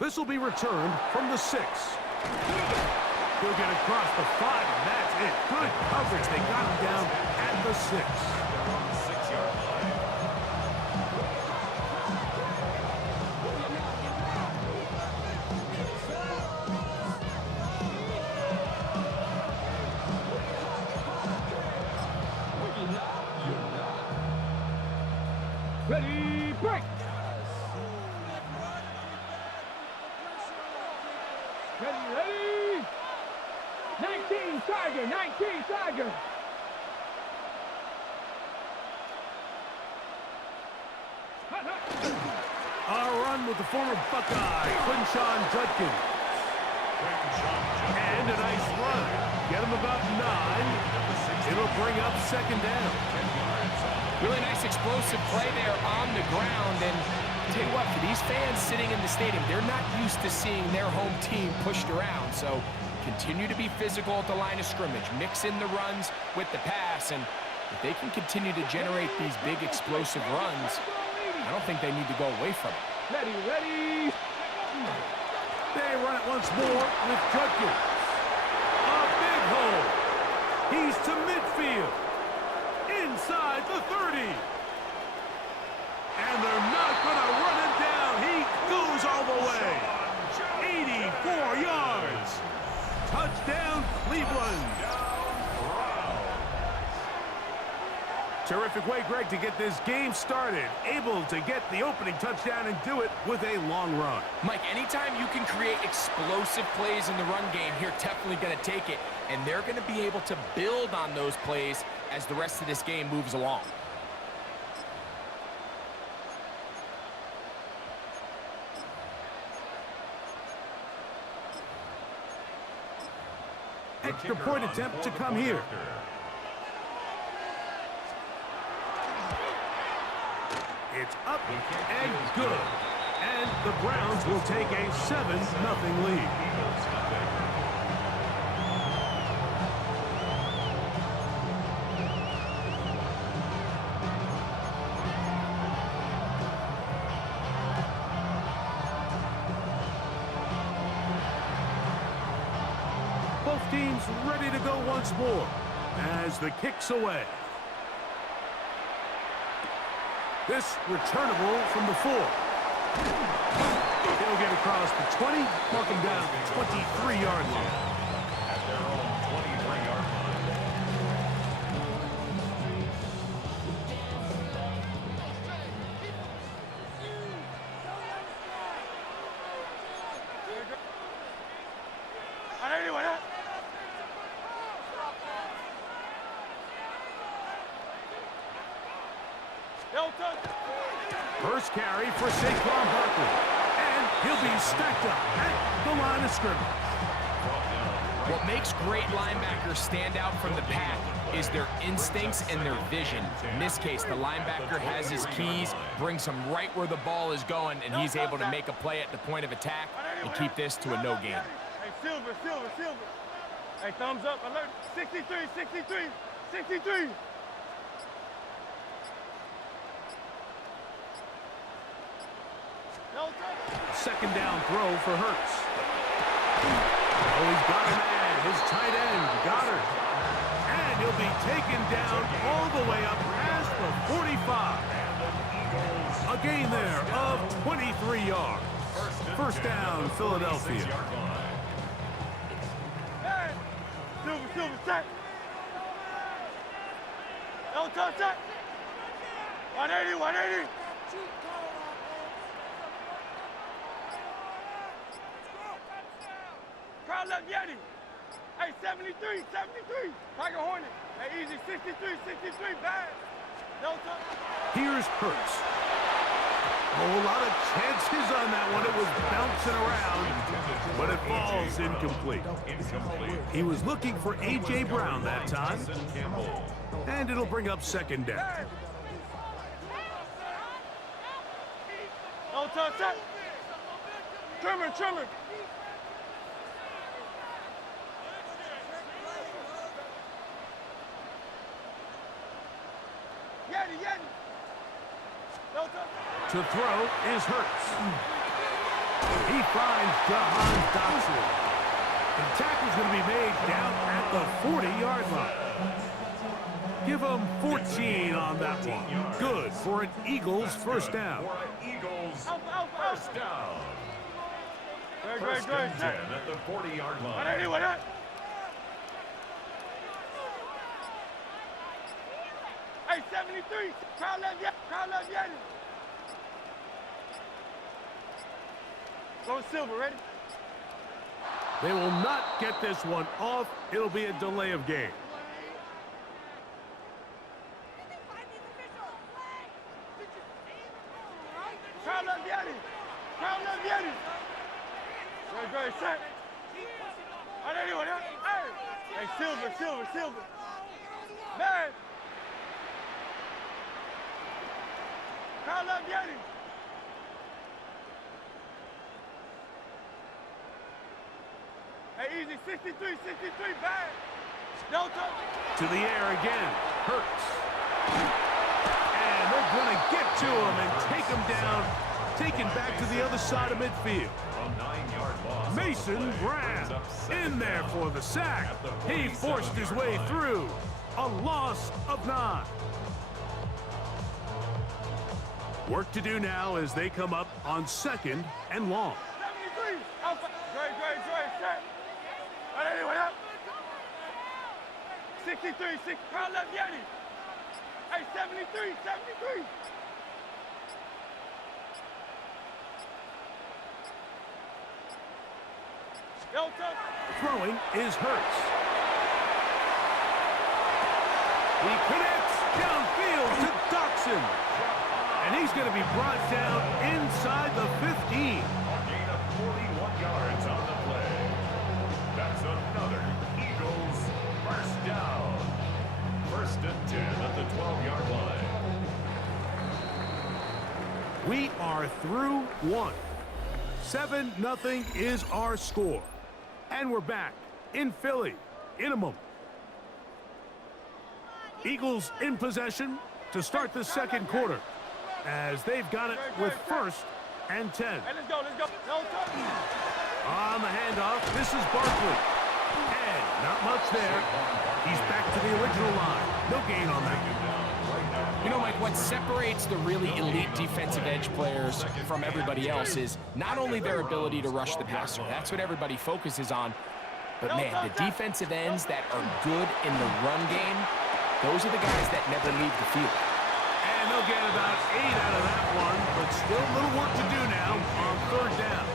This will be returned from the 6. He'll get across the 5, and that's it. Good coverage. They got him down at the 6. Ready, break! Ready! 19 Tiger, 19 Tiger! A run with the former Buckeye, Quinshon Judkins. And a nice run. Get him about 9. It'll bring up second down. Really nice explosive play there on the ground. And tell you what, for these fans sitting in the stadium, they're not used to seeing their home team pushed around. So continue to be physical at the line of scrimmage. Mix in the runs with the pass. And if they can continue to generate these big explosive runs, I don't think they need to go away from it. Ready, ready! They run it once more with Judkins. A big hole. He's to midfield. Inside the 30. And they're not going to run him down. He goes all the way. 84 yards. Touchdown, Cleveland. Terrific way, Greg, to get this game started. Able to get the opening touchdown and do it with a long run. Mike, anytime you can create explosive plays in the run game, you're definitely going to take it. And they're going to be able to build on those plays as the rest of this game moves along. Extra point attempt to come here. It's up and good. And the Browns will take a 7-0 lead. Both teams ready to go once more as the kick's away. This returnable from the 4. They'll get across the 20, mark him down at the 23-yard line. At their own 23-yard line. First carry for Saquon Barkley. And he'll be stacked up at the line of scrimmage. What makes great linebackers stand out from the pack is their instincts and their vision. In this case, the linebacker has his keys, brings him right where the ball is going, and he's able to make a play at the point of attack and keep this to a no gain. Hey, Silver, Silver, Silver. Hey, thumbs up, alert. 63, 63, 63. Second down throw for Hurts. Oh, he's got a man, his tight end, Goddard. And he'll be taken down all the way up past the 45. A gain there of 23 yards. First down, Philadelphia. Hey, Silver, Silver, set. Elton, set. 180, 180. Crowd left Yeti. Hey, 73, 73. Tiger Hornet. Hey, easy, 63, 63. Bad. Delta. Here's Hurts. Oh, a lot of chances on that one. It was bouncing around, but it falls incomplete. He was looking for A.J. Brown that time. And it'll bring up second down. Delta, set. Trimmer, trimmer. To throw is Hurts. He finds Jahan Dotson. The tackle's going to be made down at the 40-yard line. Give them 14 on that one. Good for an Eagles first down. For an Eagles first down. First and 10 at the 40-yard line. Hey, 73. Crowd left Yanni. Go Silver, ready? They will not get this one off. It'll be a delay of game. Crowd left Yanni. Great, set. Hey, Silver. Man. Crowd left Yanni. Hey, easy, 63, bad. Don't touch. To the air again. Hurts. And they're going to get to him and take him down. Taken back to the other side of midfield. A 9-yard loss. Mason Graham in there for the sack. He forced his way through. A loss of 9. Work to do now as they come up on 2nd and long. 73. Great, set. 63, 6. Crowd left Yanni. Hey, 73. Yo, tough. Throwing is Hurts. He connects downfield to Dotson. And he's going to be brought down inside the 15. A gain of 41 yards on the play. That's another Eagles first down. First and 10 at the 12-yard line. We are through 1. 7-0 is our score. And we're back in Philly in a moment. Eagles in possession to start the second quarter as they've got it with 1st and 10. Hey, let's go. No touch. On the handoff, this is Barkley. And not much there. He's back to the original line. No gain on that. You know, Mike, what separates the really elite defensive edge players from everybody else is not only their ability to rush the passer. That's what everybody focuses on. But, man, the defensive ends that are good in the run game, those are the guys that never leave the field. And they'll get about 8 out of that one, but still a little work to do now on 3rd down.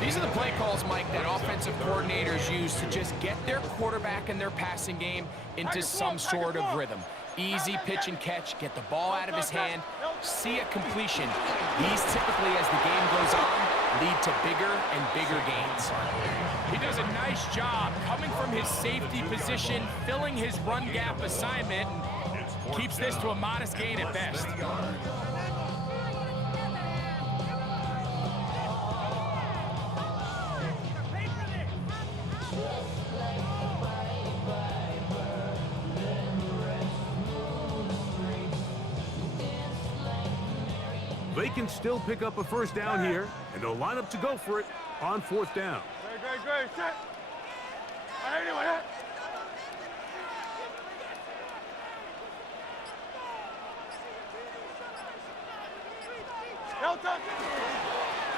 These are the play calls, Mike, that offensive coordinators use to just get their quarterback and their passing game into some sort of rhythm. Easy pitch and catch, get the ball out of his hand, see a completion. These typically, as the game goes on, lead to bigger and bigger gains. He does a nice job coming from his safety position, filling his run gap assignment, and keeps this to a modest gain at best. They can still pick up a first down here, and they'll line up to go for it on 4th down. Great, set.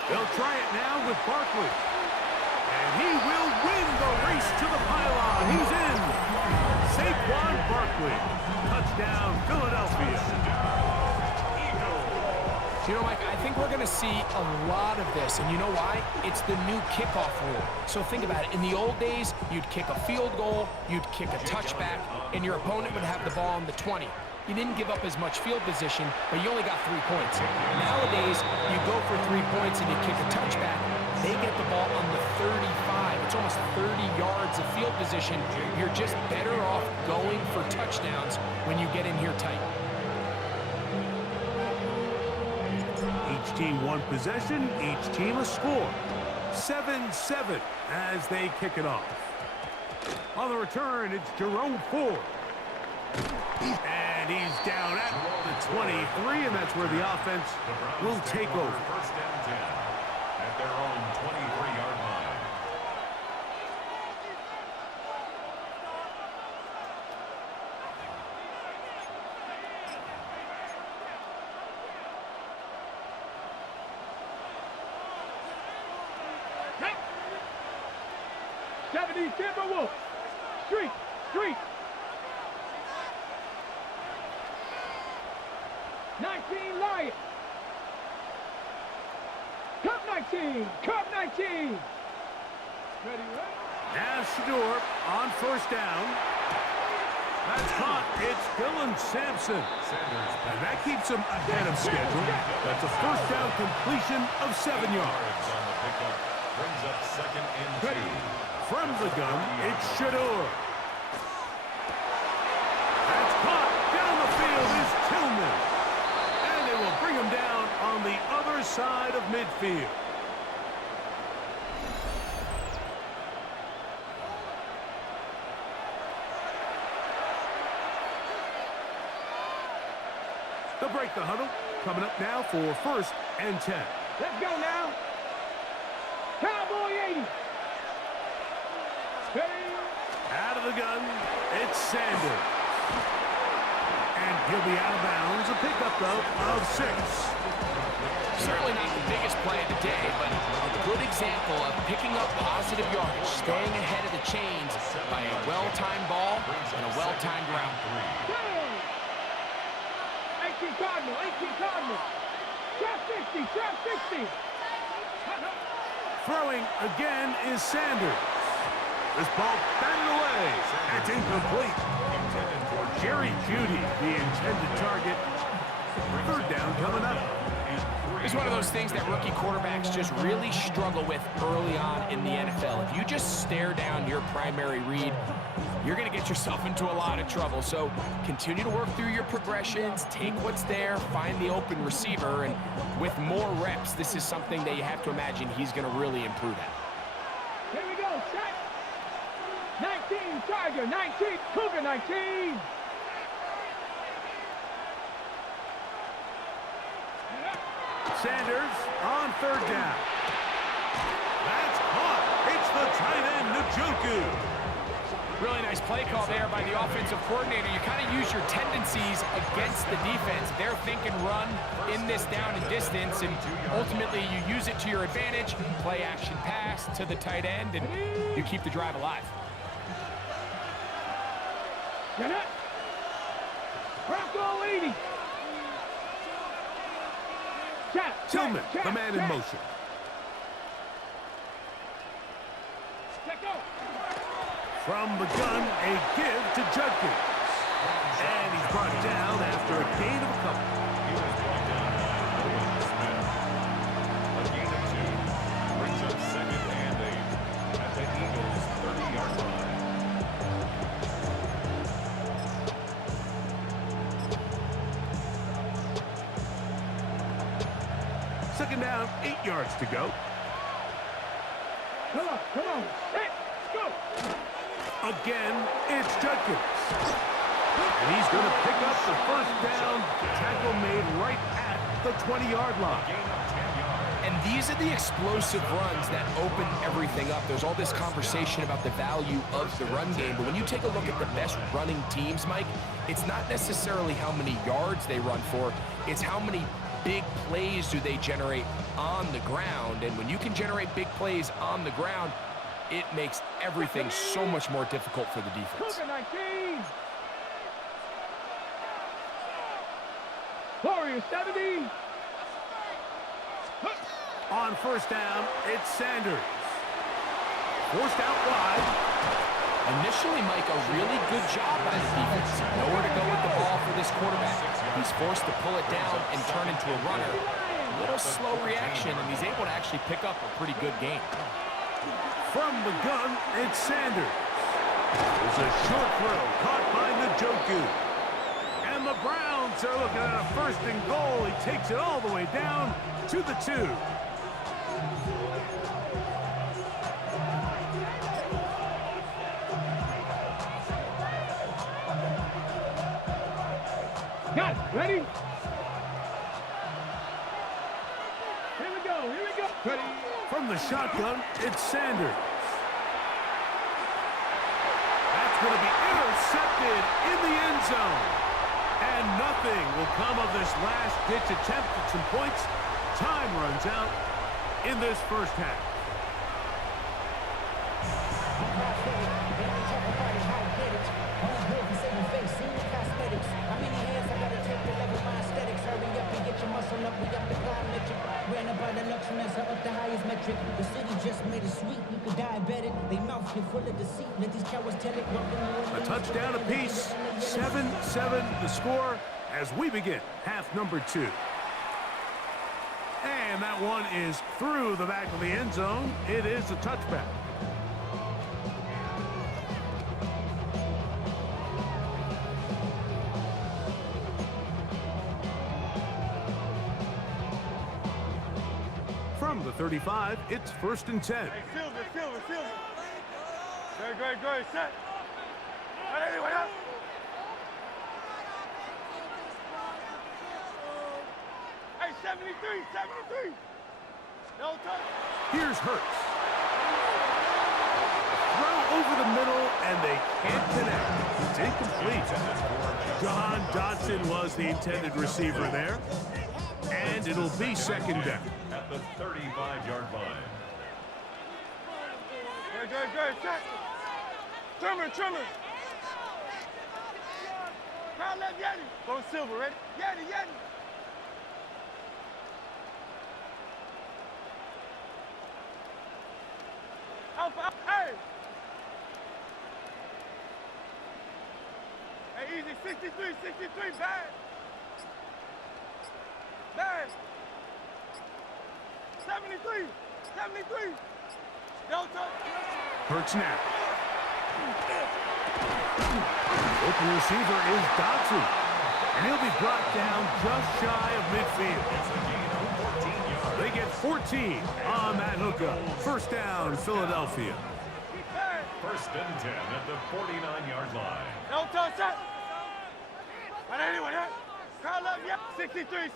They'll try it now with Barkley. And he will win the race to the pylon. He's in. Saquon Barkley. Touchdown, Philadelphia. You know, Mike, I think we're going to see a lot of this, and you know why? It's the new kickoff rule. So think about it. In the old days, you'd kick a field goal, you'd kick a touchback, and your opponent would have the ball on the 20. You didn't give up as much field position, but you only got 3 points. Nowadays, you go for 3 points and you kick a touchback, they get the ball on the 35. It's almost 30 yards of field position. You're just better off going for touchdowns when you get in here tight. Each team one possession, each team a score. 7-7 as they kick it off. On the return, it's Jerome Ford. And he's down at the 23, and that's where the offense will take over. First and 10 at Hey. 70 Timberwolves. Street. 19 Lions. Cup 19. Ready, right? Now Shedeur on first down. That's caught. It's Dylan Sampson. And that keeps him ahead of schedule. That's a first down completion of 7 yards. On the pickup, brings up 2nd and 2. From the gun, it's Shedeur. That's caught. Down the field is Tillman. And they will bring him down on the other side of midfield. They'll break the huddle. Coming up now for 1st and 10. Let's go now. Cowboy 80. Hey. Out of the gun, it's Sanders. And he'll be out of bounds. A pickup, though, of 6. Certainly not the biggest play of the day, but a good example of picking up positive yardage, staying ahead of the chains by a well-timed ball and a well-timed route. 18 Cardinal. Trap 60. Throwing again is Sanders. This ball batted away. It's incomplete. Jerry Jeudy, the intended target. 3rd down coming up. It's one of those things that rookie quarterbacks just really struggle with early on in the NFL. If you just stare down your primary read, you're going to get yourself into a lot of trouble. So continue to work through your progressions, take what's there, find the open receiver, and with more reps, this is something that you have to imagine he's going to really improve at. Here we go, set. 19, Charger, 19, Cougar 19. Sanders on 3rd down. That's caught. It's the tight end, Njoku. Really nice play call there by the offensive coordinator. You kind of use your tendencies against the defense. They're thinking run in this down and distance, and ultimately you use it to your advantage. Play action pass to the tight end, and you keep the drive alive. Get it. Bronco 80. Tillman, the man in motion. From the gun, a give to Judkins. And he's brought down after a gain of a couple. He was brought down by William Smith. A gain of 2 brings up 2nd and 8 at the Eagles' 30-yard line. Second down, 8 yards to go. Come on. Let's go. Again, it's Judkins. And he's going to pick up the 1st down. Tackle made right at the 20-yard line. Gain of 10 yards. And these are the explosive runs that open everything up. There's all this conversation about the value of the run game, but when you take a look at the best running teams, Mike, it's not necessarily how many yards they run for, it's how many big plays do they generate on the ground. And when you can generate big plays on the ground, it makes everything so much more difficult for the defense. Cougar 19. Warriors 70. On 1st down, it's Sanders. Forced out wide. Initially, Mike, a really good job by the defense. Nowhere to go with the ball for this quarterback. He's forced to pull it down and turn into a runner. A little slow reaction, and he's able to actually pick up a pretty good game. From the gun, it's Sanders. There's a short throw caught by Njoku. And the Browns are looking at a 1st and goal. He takes it all the way down to the 2. Got it. Ready? Here we go. Ready? From the shotgun, it's Sanders. That's going to be intercepted in the end zone. And nothing will come of this last-ditch attempt at some points. Time runs out in this 1st half. The city just made it sweet. People diabetic. They mouth get full of deceit. Let these cowards tell it. A touchdown apiece. 7-7 the score as we begin half number 2. And that one is through the back of the end zone. It is a touchback. From the 35, it's 1st and 10. Hey, Silver. Great. Set. Right, anyway, up. Hey, 73. No touch. Here's Hurts. Throw over the middle, and they can't connect. It's incomplete. John Dodson was the intended receiver there. And it'll be 2nd down. At the 35-yard line. Great. Set. Trimmer. Crowd left Yeti. Go Silver, ready? Yeti. Alpha, hey! Hey, easy, 63, bad. 73. Delta. Hurts now. Open receiver is Dodson. And he'll be brought down just shy of midfield. They get 14 on that hookup. 1st down, Philadelphia. 1st and 10 at the 49-yard line. No touch that. But anyway, crowd left, yeah. 63.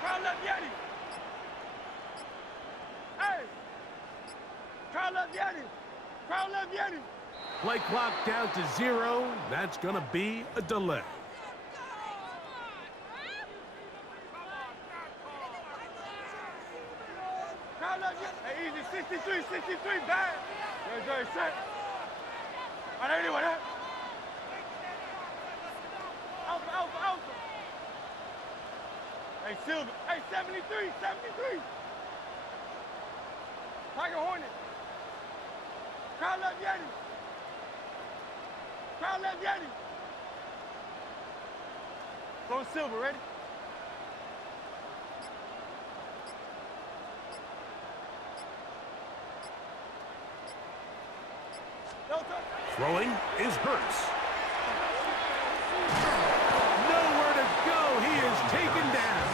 Crowd left Yeti. Hey. Crowd left Yeti. Play clock down to 0. That's going to be a delay. Crowd left Yeti. Hey, easy, 63, bad. Great, set. But anyway, Alpha. Hey, Silver. Hey, 73. Tiger Hornet. Crowd left Yeti. Go Silver, ready? No touch. Throwing is Hurts. Nowhere to go. He is taken down.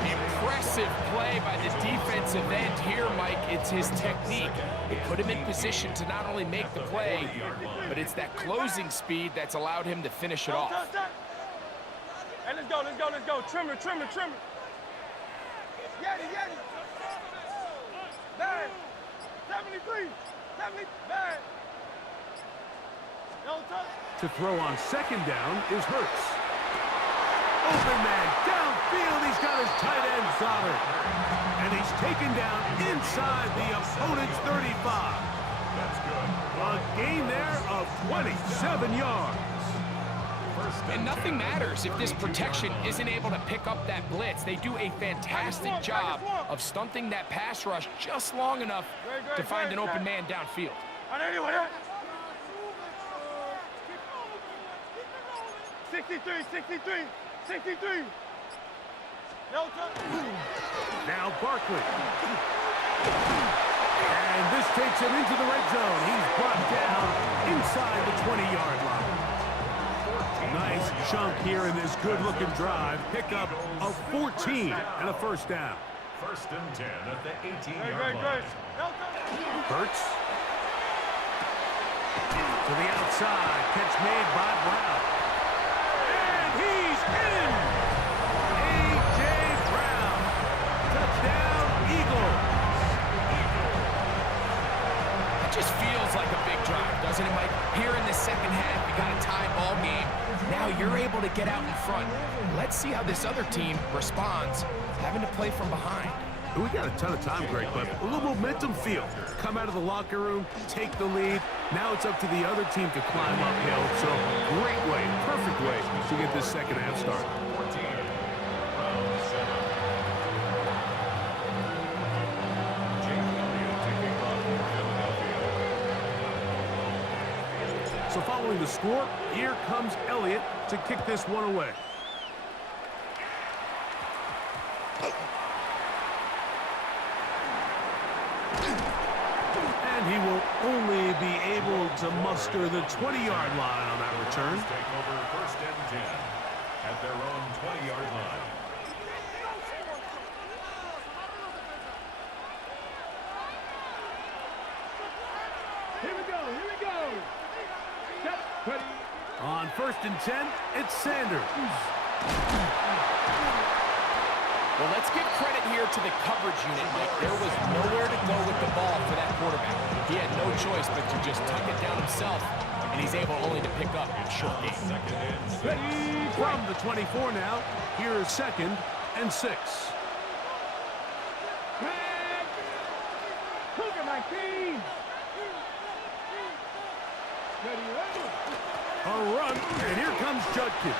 Impressive play by the defensive end here, Mike. It's his technique. It put him in position to not only make the play, but it's that closing speed that's allowed him to finish it off. Hey, let's go. Trimmer. Yeti. Bad. 73. Bad. No touch. To throw on 2nd down is Hurts. Open man downfield. He's got his tight end Goddard. And he's taken down inside the opponent's 35. That's good. A gain there of 27 yards. And nothing matters if this protection isn't able to pick up that blitz. They do a fantastic job of stunting that pass rush just long enough to find an open man downfield. And anyway, 63. No touch. Now Barkley. And this takes him into the red zone. He's brought down inside the 20-yard line. Nice chunk here in this good-looking drive. Pick up of 14 and a 1st down. 1st and 10 at the 18-yard line. Great. No touch. Hurts. To the outside. Catch made by Brown. And he's in! A.J. Brown. Touchdown, Eagles. It just feels like a big drive, doesn't it, Mike? Here in the 2nd half, you got a tie ball game. Now you're able to get out in front. Let's see how this other team responds, having to play from behind. We got a ton of time, Greg, but a little momentum feel. Come out of the locker room, take the lead. Now it's up to the other team to climb uphill. So great way, perfect way to get this second half started. So following the score, here comes Elliott to kick this one away. And he will only be able to muster the 20-yard line on that return. Take over 1st and 10 at their own 20-yard line. Here we go, here we go. Set, ready. On 1st and 10, it's Sanders. Well, let's give credit here to the coverage unit, Mike. There was nowhere to go with the ball for that quarterback. He had no choice but to just tuck it down himself, and he's able only to pick up a short game. From the 24 now, here is 2nd and 6. Look at my team. Ready, ready. A run, and here comes Judkins.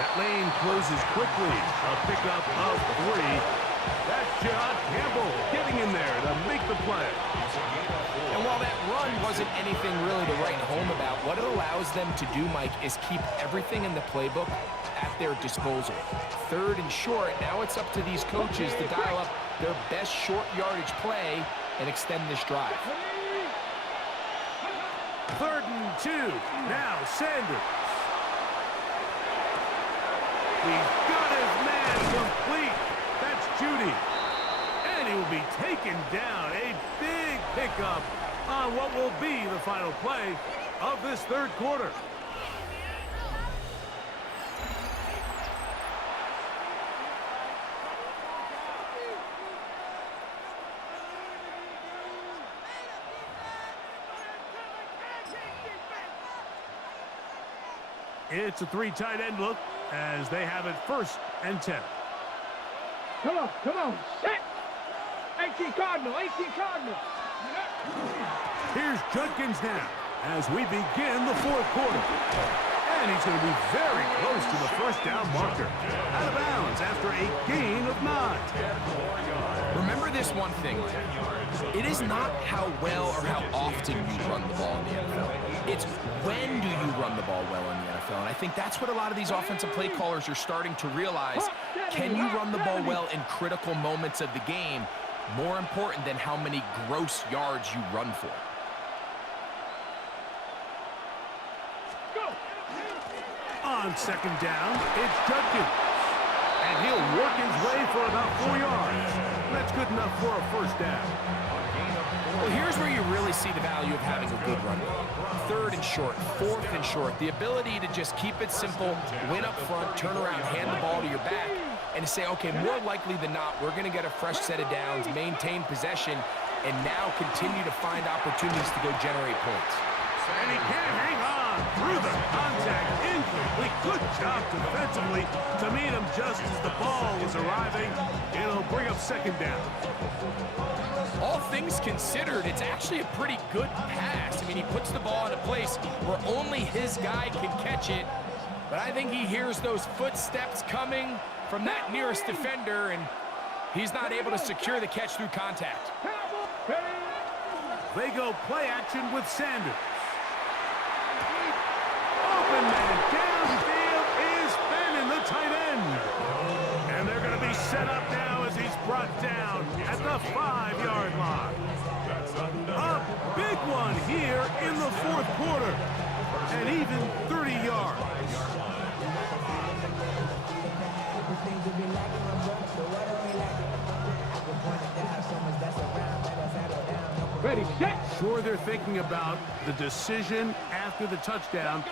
That lane closes quickly. A pickup of 3. That's John Campbell getting in there to make the play. And while that run wasn't anything really to write home about, what it allows them to do, Mike, is keep everything in the playbook at their disposal. 3rd and short, now it's up to these coaches to dial up their best short yardage play and extend this drive. 3rd and 2. Now Sanders. He's got his man complete. That's Judy. And he will be taken down. A big pickup on what will be the final play of this 3rd quarter. It's a 3 tight end look as they have it 1st and 10. Come on, set. 18 Cardinal, 18 Cardinal. Here's Judkins now as we begin the 4th quarter. And he's going to be very close to the 1st down marker. Out of bounds after a gain of 9. Remember this one thing. It is not how well or how often you run the ball in the NFL. It's when do you run the ball well in the NFL. And I think that's what a lot of these offensive play callers are starting to realize. Can you run the ball well in critical moments of the game? More important than how many gross yards you run for. On 2nd down, it's Judkins. And he'll work his way for about 4 yards. That's good enough for a 1st down. Well, here's where you really see the value of having a good run. 3rd and short, 4th and short. The ability to just keep it simple, win up front, turn around, hand the ball to your back, and to say, okay, more likely than not, we're going to get a fresh set of downs, maintain possession, and now continue to find opportunities to go generate points. And he can't hang on through the contact. Incomplete. Good job defensively to meet him just as the ball was arriving. It'll bring up 2nd down. All things considered, it's actually a pretty good pass. I mean, he puts the ball in a place where only his guy can catch it. But I think he hears those footsteps coming from that nearest defender, and he's not able to secure the catch through contact. They go play action with Sanders. Open man downfield is Fannin, the tight end. And they're going to be set up now as he's brought down at the 5-yard line. A big one here in the 4th quarter. And even 30 yards. Ready, set. Sure, they're thinking about the decision after the touchdown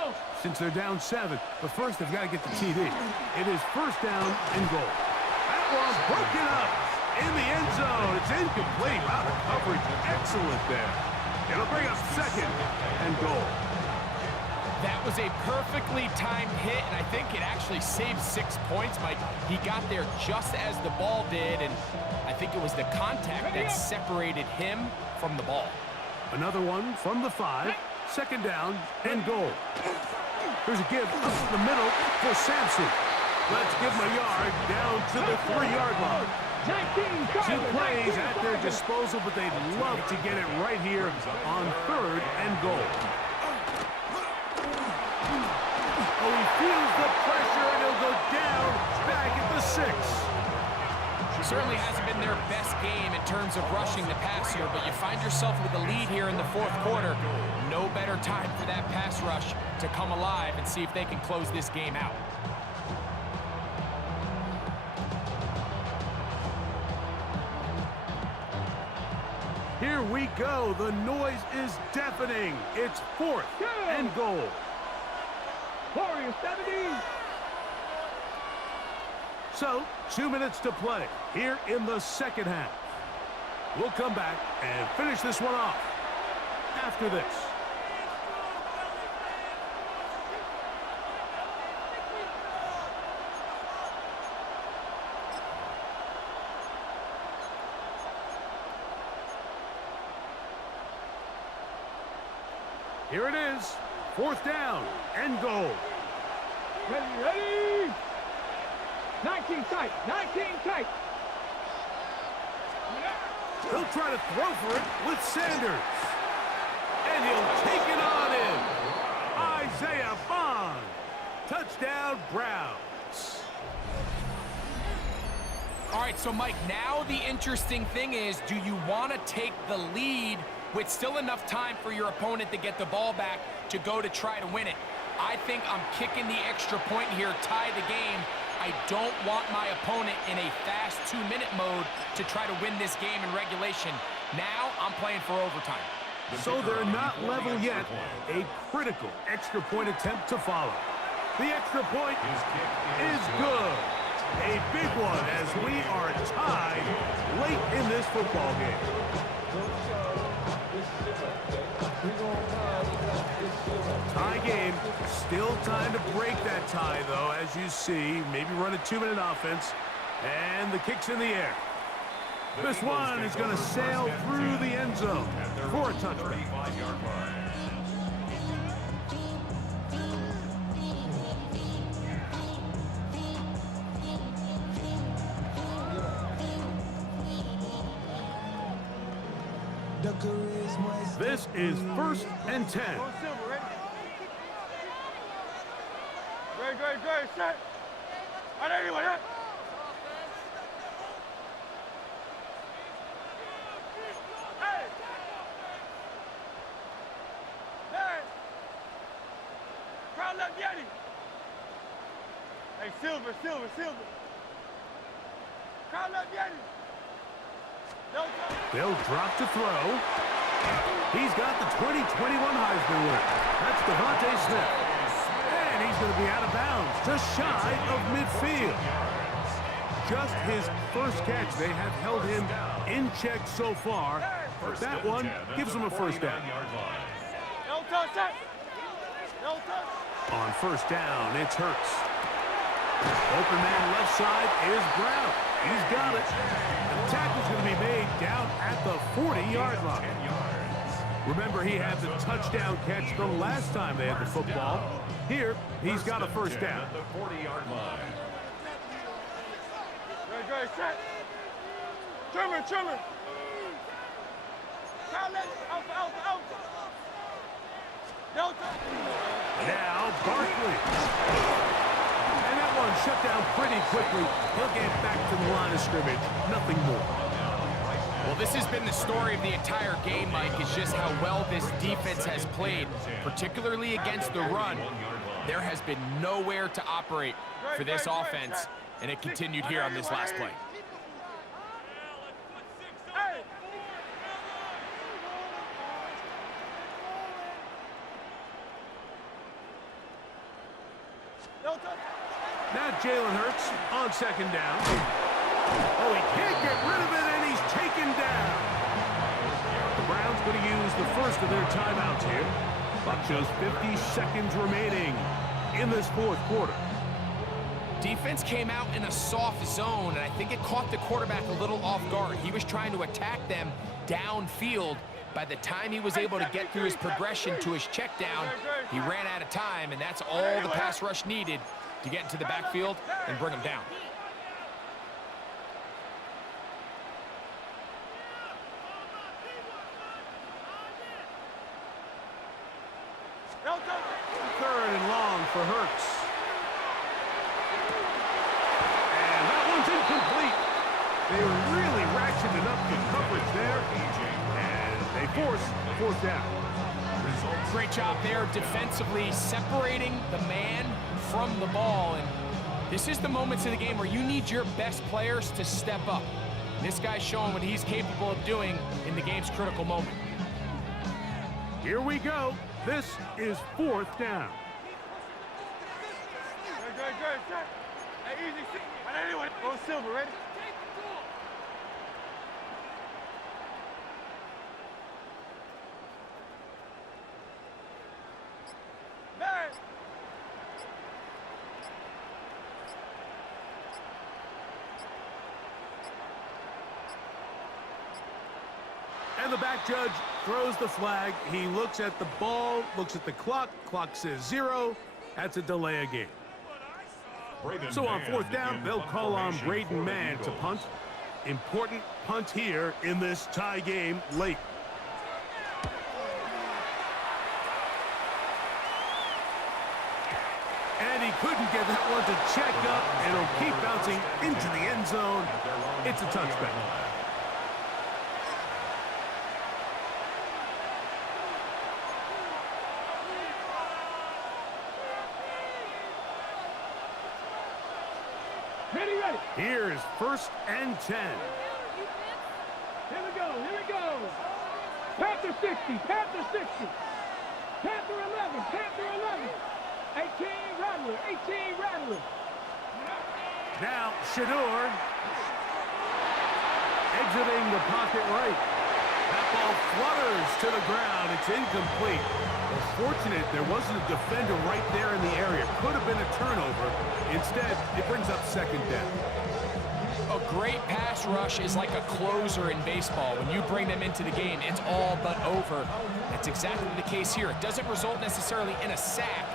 since they're down 7. But first, they've got to get the TD. It is 1st down and goal. That one broken up in the end zone. It's incomplete. Wow, the coverage excellent there. It'll bring up 2nd and goal. That was a perfectly timed hit, and I think it actually saved 6 points, Mike. He got there just as the ball did, and I think it was the contact that separated him from the ball. Another one from the 5. Second down and goal. There's a give up the middle for Sampson. Let's give him a yard down to the 3-yard line. 2 plays at their disposal, but they'd love to get it right here on 3rd and goal. Oh, he feels the pressure, and he'll go down back at the 6. Certainly hasn't been their best game in terms of rushing the pass here, but you find yourself with a lead here in the 4th quarter. No better time for that pass rush to come alive and see if they can close this game out. Here we go. The noise is deafening. It's 4th and goal. Warriors 70. So, 2 minutes to play here in the 2nd half. We'll come back and finish this one off after this. Here it is, 4th down and goal. Ready. 19 tight. 19 tight. He'll try to throw for it with Sanders. And he'll take it on in. Isaiah Bond. Touchdown, Browns. All right, so Mike, now the interesting thing is, do you want to take the lead with still enough time for your opponent to get the ball back to go to try to win it? I think I'm kicking the extra point here, tie the game. I don't want my opponent in a fast 2-minute mode to try to win this game in regulation. Now I'm playing for overtime. So they're not level yet. A critical extra point attempt to follow. The extra point is good. A big one as we are tied late in this football game. Tie game. Still time to break that tie, though, as you see. Maybe run a 2-minute offense. And the kick's in the air. This one is going to sail through the end zone for a touchdown. This is 1st and 10. Great, set. All right, anyway, that. Hey! Hey! Crowd left Yeti. Hey, Silver. Crowd left Yeti. No, They'll drop to throw. He's got the 2021 Heisman winner. That's Devontae Smith. And he's going to be out of bounds, just shy of midfield. Just his first catch. They have held him in check so far. But that one gives him a first down. no touch. No touch. On first down, it's Hurts. Open man left side is Brown. He's got it. The tackle's going to be made down at the 40-yard line. Remember, he had the touchdown catch the last time they had the football. Here, he's got a first down. At the 40-yard line. Great, set. Trimmer. Alpha. Delta. Now, Barkley. And that one shut down pretty quickly. He'll get back to the line of scrimmage. Nothing more. Well, this has been the story of the entire game, Mike, is just how well this defense has played, particularly against the run. There has been nowhere to operate for this offense, and it continued here on this last play. Now Jalen Hurts on second down. Oh, he can't get rid of it, and he's taken down. The Browns going to use the first of their timeouts here. Clock shows 50 seconds remaining in this fourth quarter. Defense came out in a soft zone, and I think it caught the quarterback a little off guard. He was trying to attack them downfield. By the time he was able to get through his progression to his check down, he ran out of time, and that's all the pass rush needed to get into the backfield and bring him down. Third and long for Hurts. And that one's incomplete. They were really ratcheting up the coverage there, and they force fourth down. Great job there defensively, separating the man from the ball. And this is the moments of the game where you need your best players to step up. This guy's showing what he's capable of doing in the game's critical moment. Here we go. This is fourth down. Good. Hey, easy. And anyway, go Silver, ready? Man. And the back judge throws the flag. He looks at the ball, looks at the clock. Clock says 0. That's a delay of game. So on fourth down, they'll call on Braden Mann to punt. Important punt here in this tie game late. And he couldn't get that one to check up, and it'll keep bouncing into the end zone. It's a touchback. Ready. Here's first and 10. Here we go. Panther 60. Panther 11. 18 Rattler. Now Shador exiting the pocket right. That ball flutters to the ground. It's incomplete. Well, fortunate there wasn't a defender right there in the area. Could have been a turnover. Instead, it brings up second down. A great pass rush is like a closer in baseball. When you bring them into the game, it's all but over. That's exactly the case here. It doesn't result necessarily in a sack,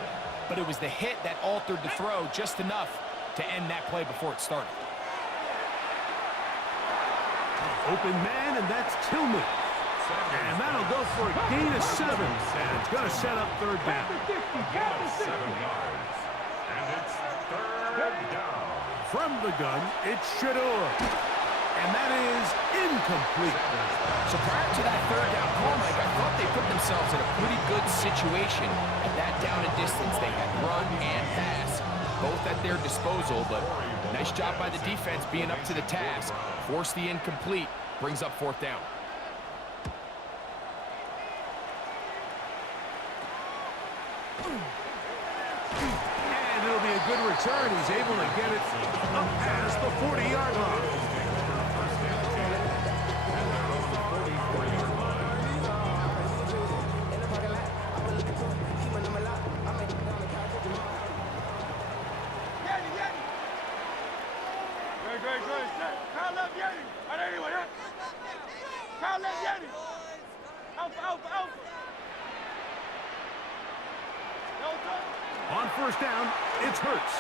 but it was the hit that altered the throw just enough to end that play before it started. Open man, and that's Tillman. And that'll go for a gain of 7. And it's going to set up third down. 7 yards. And it's third down. From the gun, it's Shador. And that is incomplete. So prior to that third down call, Mike, I thought they put themselves in a pretty good situation. At that down and distance, they had run and pass, both at their disposal. But nice job by the defense being up to the task. Force the incomplete, brings up fourth down. And it'll be a good return. He's able to get it up past the 40-yard line. Good. Kyle left Yeti. All right, anyway, Kyle left Yeti. Alpha. On first down, it's Hurts.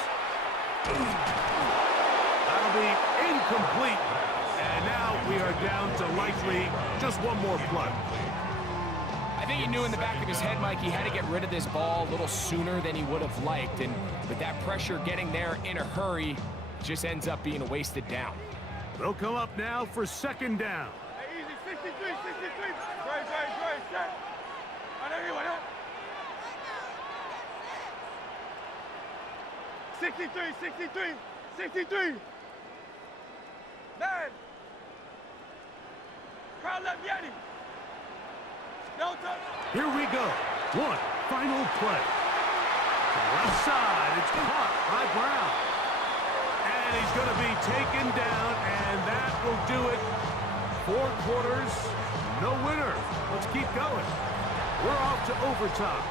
That'll be incomplete. And now we are down to likely just one more play. I think he knew in the back of his head, Mike, he had to get rid of this ball a little sooner than he would have liked. And with that pressure getting there in a hurry, just ends up being a wasted down. They'll come up now for second down. Hey, easy, 63. Great, set. All right, anyway, 63. Man. Kyle left Yeti. Here we go. One final play. Left side, it's caught by Brown. And he's going to be taken down, and that will do it. 4 quarters, no winner. Let's keep going. We're off to overtime.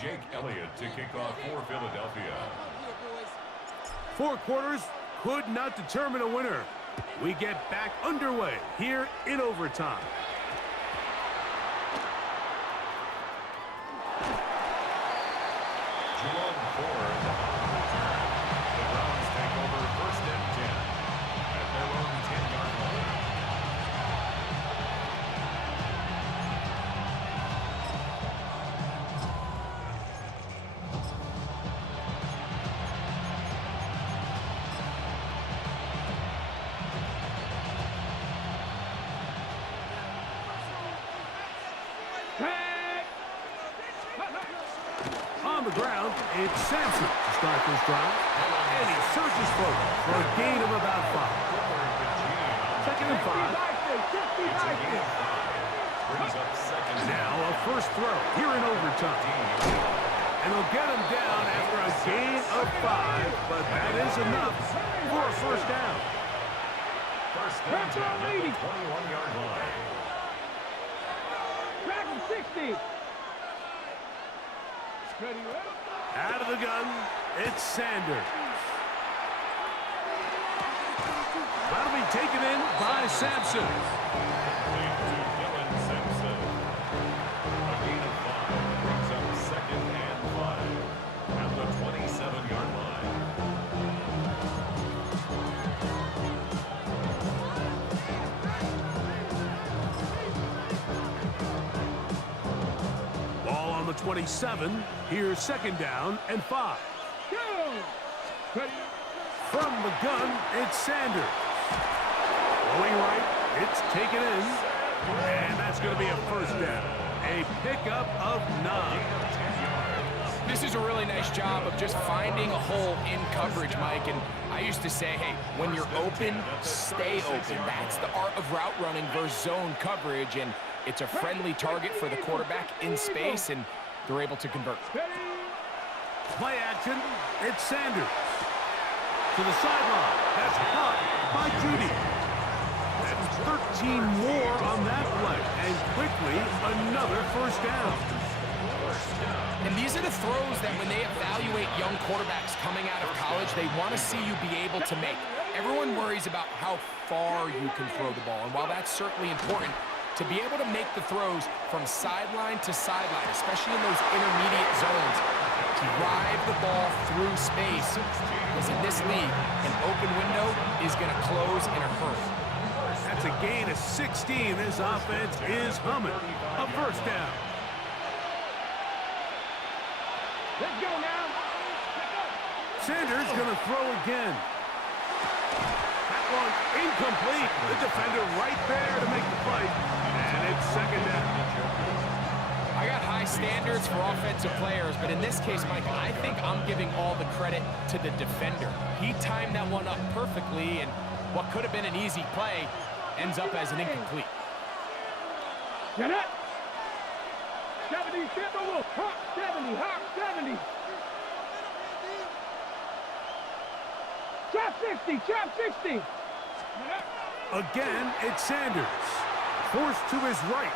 Jake Elliott to kick off for Philadelphia. 4 quarters could not determine a winner. We get back underway here in overtime. Jerome Ford on the return. The Browns take over 1st and 10 at their own 10-yard line. On the ground, it's Sampson to start this drive. And he surges forward for a gain of about 5. 2nd and 5. Brings up 2nd Now a first throw here in overtime. And he'll get him down after a gain of 5, but that is enough for a first down. 1st and 10 at the 21-yard line. Track him 60. Out of the gun, it's Sanders. That'll be taken in by Sampson. Complete to Dylan Sampson. A gain of 5 brings up 2nd and 5 at the 27-yard line. Ball on the 27. Here's 2nd down and 5. From the gun, it's Sanders. Going right, it's taken in. And that's going to be a first down. A pickup of 9. This is a really nice job of just finding a hole in coverage, Mike. And I used to say, hey, when you're open, stay open. That's the art of route running versus zone coverage. And it's a friendly target for the quarterback in space, and they're able to convert. Play action, it's Sanders. To the sideline, that's caught by Judy. That's 13 more on that play, and quickly another first down. And these are the throws that when they evaluate young quarterbacks coming out of college, they want to see you be able to make. Everyone worries about how far you can throw the ball, and while that's certainly important, to be able to make the throws from sideline to sideline, especially in those intermediate zones, drive the ball through space, because in this league, an open window is going to close in a hurry. That's a gain of 16. This offense is humming. A first down. Let's go now. Sanders going to throw again. That one incomplete. The defender right there to make the play. And it's 2nd down. I got high standards for offensive players, but in this case, Mike, I think I'm giving all the credit to the defender. He timed that one up perfectly, and what could have been an easy play ends up as an incomplete. Get it. 70, hop 70, hop 70. Chop 60, chop 60. Again, it's Sanders. Forced to his right.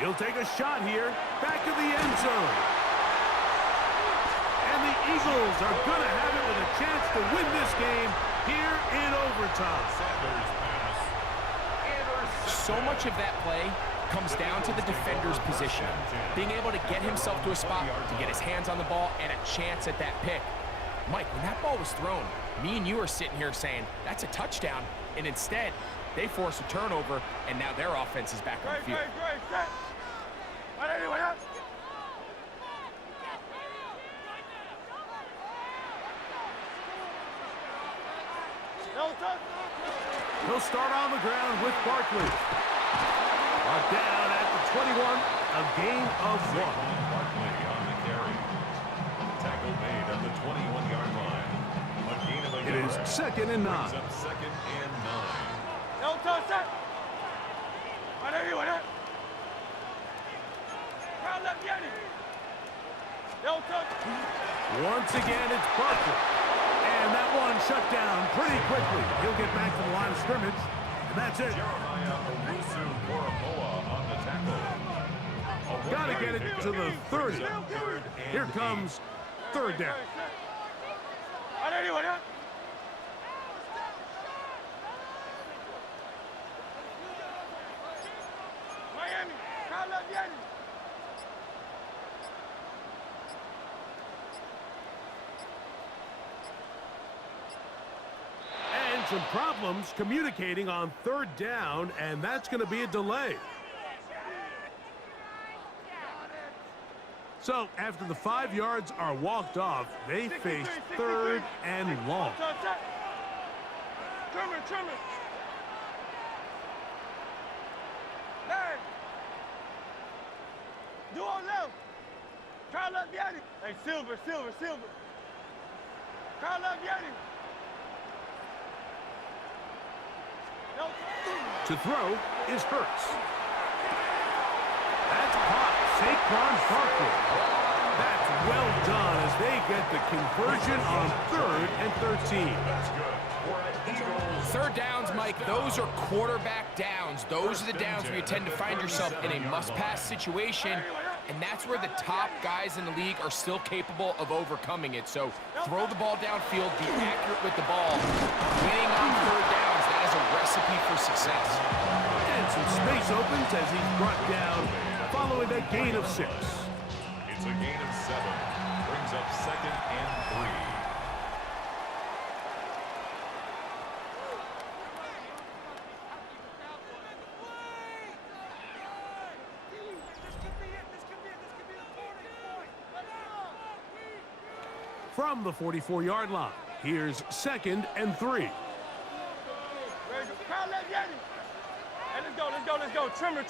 He'll take a shot here. Back of the end zone. And the Eagles are going to have it with a chance to win this game here in overtime. Sanders pass. So much of that play comes down to the defender's position, being able to get himself to a spot to get his hands on the ball and a chance at that pick. Mike, when that ball was thrown, me and you are sitting here saying, that's a touchdown, and instead, they force a turnover, and now their offense is back on the field. Great, set. What up? He'll start on the ground with Barkley. Brought down at the 21, a gain of 1. Barkley on the carry. Tackle made at the 21-yard line. A gain of a It is yard. 2nd and 9. Brings up 2nd and 9. No touch that. What up? Crowd left Yeti. No touch. Once again, it's Barkley. And that one shut down pretty quickly. He'll get back to the line of scrimmage, and that's it. Jeremiah Owusu-Koramoah on the tackle. Got to to get it to the 30. Here comes third down. Miami, Carlos Vianney. And some problems communicating on third down, and that's going to be a delay. So after the 5 yards are walked off, they face third and long. Trimmer. Man. Duo left. Carlos Vianney. Hey, Silver. Carlos Vianney. No. To throw is Hurts. That's caught. Saquon Barkley. That's well done as they get the conversion on 3rd and 13. That's good. For an Eagles. Third downs, Mike, those are quarterback downs. Those are the downs where you tend to find yourself in a must-pass situation, and that's where the top guys in the league are still capable of overcoming it. So throw the ball downfield, be accurate with the ball. Winning on third downs, that is a recipe for success. And some space opens as he's brought down following a gain of 6. It's a gain of 7. Brings up 2nd and 3. From the 44-yard line, here's 2nd and 3. Carlos Vianney. Hey, let's go. Trimmer.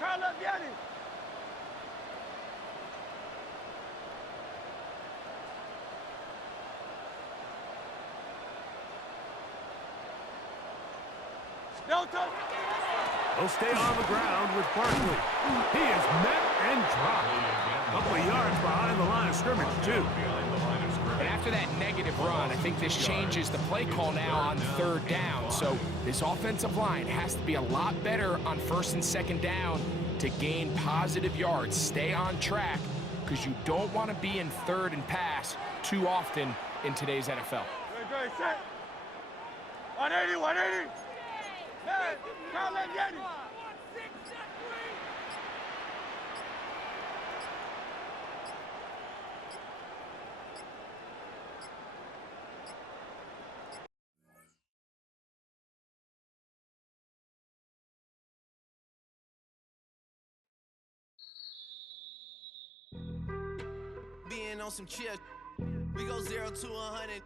Carlos Vianney. No touch. He'll stay on the ground with Barkley. He is met and dropped. A couple of yards behind the line of scrimmage, too. And after that negative run, I think this changes the play call now on third down. So this offensive line has to be a lot better on 1st and 2nd down to gain positive yards. Stay on track because you don't want to be in 3rd and pass too often in today's NFL. Great, set. 180. Man, Carlos Vianney. Being on some chill, we go 0 to 100.